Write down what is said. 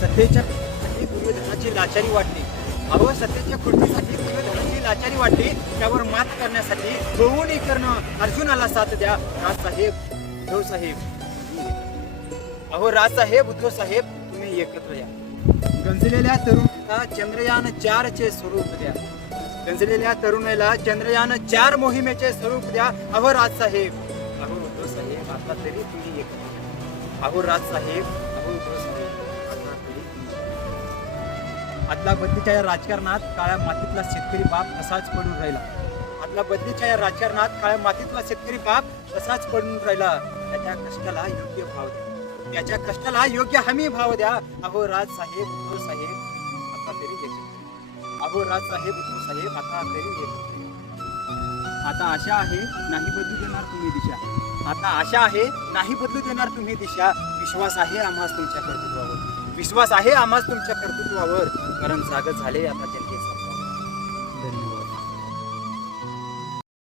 सत्तेच्या साठी दुर्योधनाची लाचारी वाटली. अहो सत्तेच्या खुर्चीसाठी दुर्योधनाची लाचारी वाटली. त्यावर मात करण्यासाठी बहुनी करणं अर्जुनाला साथ द्या. राजसाहेब, उद्धव साहेब, अहो राजसाहेब, उद्धव साहेब, तुम्ही एकत्र या. गंजलेल्या तरुणाला चंद्रयान-4 चे स्वरूप द्या. गंजलेल्या तरुणाला चंद्रयान-4 मोहिमेचे स्वरूप द्या. अहो राजसाहेब, अहो उद्धव साहेब, आता तरी तुम्ही एकत्र या. अहो राजसाहेब, अहो उद्धव साहेब, आता तरी तुम्ही एकत्र या. आदला बदलीच्या या राजकारणात काळ्या मातीतला शेतकरी बाप तसाच पडून राहिला. आदला बदलीच्या या राजकारणात काळ्या मातीतला शेतकरी बाप तसाच पडून राहिला. त्याच्या कष्टाला योग्य भाव द्या. त्याच्या कष्टाला योग्य हमी भाव द्या. अहो राजसाहेब, उद्धव साहेब, आता तरी एकत्र या. अहो राजसाहेब, उद्धव साहेब, आता तरी एकत्र या. आता आशा आहे नाही बदलू देणार तुम्ही दिशा. आता आशा आहे नाही बदलू देणार तुम्ही दिशा. विश्वास आहे आम्हास तुमच्या कर्तृत्वावर. विश्वास आहे आम्हास तुमच्या कर्तृत्वावर. कारण जाग झाले आता जनतेचा. धन्यवाद.